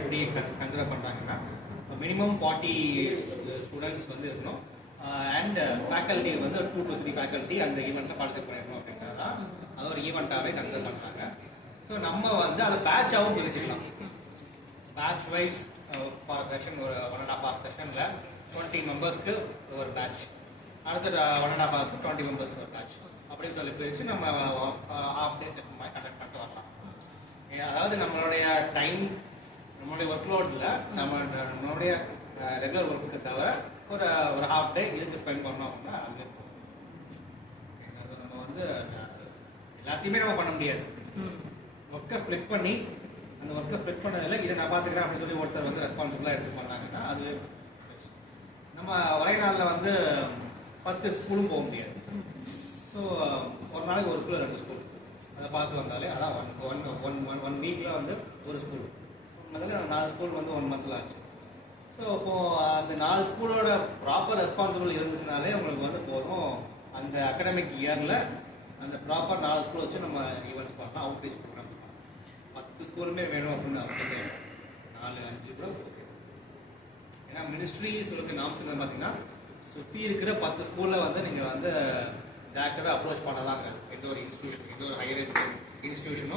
எப்படி கன்சிடர் பண்ணுறாங்கன்னா minimum 40 students வந்து இருக்கணும் அண்ட் ஃபேக்கல்ட்டி வந்து 2 to 3 ஃபேக்கல்ட்டி அந்த ஈவெண்ட்டில் பார்ட்டிசிபேட் பண்ணிருக்கணும் அப்படின்றது தான் அது ஒரு ஈவெண்ட்டாகவே கன்சிடர் பண்ணுறாங்க. ஸோ நம்ம வந்து அதை பேட்சாகவும் பிரிச்சுக்கலாம். பேட்ச் வைஸ் ஃபார் செஷன் ஒரு 1.5 hour செஷனில் 20 மெம்பர்ஸ்க்கு ஒரு பேட்ச், அடுத்த 1.5 hours 20 மெம்பர்ஸ் ஒரு பேட்ச் அப்படின்னு சொல்லி பிரித்து நம்ம ஹாஃப் டே செஷன் மாதிரி கண்டக்ட் பண்ணிட்டு வரலாம். அதாவது நம்மளுடைய டைம், நம்மளுடைய ஒர்க்லோடில் நம்மளுடைய ரெகுலர் ஒர்க்குக்கு தவிர ஒரு ஹாஃப் டே இதுக்கு ஸ்பெண்ட் பண்ணோம் அப்படின்னா அது நம்ம வந்து எல்லாத்தையுமே நம்ம பண்ண முடியாது. ஒர்க்கை ஸ்ப்ளிட் பண்ணி அந்த ஒர்க்கை ஸ்ப்ளிட் பண்ணதில் இதை நான் பார்த்துக்கிறேன் அப்படின்னு சொல்லி ஒருத்தர் வந்து ரெஸ்பான்சிபிளாக எடுத்து பண்ணாங்கன்னா அது நம்ம ஒரே நாளில் வந்து 10 ஸ்கூலும் போக முடியாது. ஸோ ஒரு நாளைக்கு ஒரு ஸ்கூல் 2 ஸ்கூல் அதை பார்த்து வந்தாலே அதான் ஒன் வீக்கில் வந்து ஒரு ஸ்கூல் முதல்ல 4 ஸ்கூல் வந்து 1 மந்த்தில் ஆச்சு. ஸோ இப்போது அந்த 4 ஸ்கூலோட ப்ராப்பர் ரெஸ்பான்சிபிள் இருந்துச்சுனாலே உங்களுக்கு வந்து போதும். அந்த அகடமிக் இயரில் அந்த ப்ராப்பர் 4 ஸ்கூல் வச்சு நம்ம ஈவெண்ட்ஸ் பண்ணலாம், அவுட் ரீச் ப்ரோக்ராம்ஸ் பண்ணலாம். 10 ஸ்கூலுமே வேணும் அப்படின்னு அவசியம் கிடையாது, 4-5 கூட ஓகே. ஏன்னா மினிஸ்ட்ரி சொல்லுக்கு நாம்ஸ் பார்த்தீங்கன்னா சுற்றி இருக்கிற 10 ஸ்கூலில் வந்து நீங்கள் வந்து டேரக்டாகவே அப்ரோச் பண்ணலாங்க. எந்த ஒரு இன்ஸ்டியூஷன், எந்த ஒரு ஹையர் எஜுகேஷன் இன்ஸ்டியூஷனோ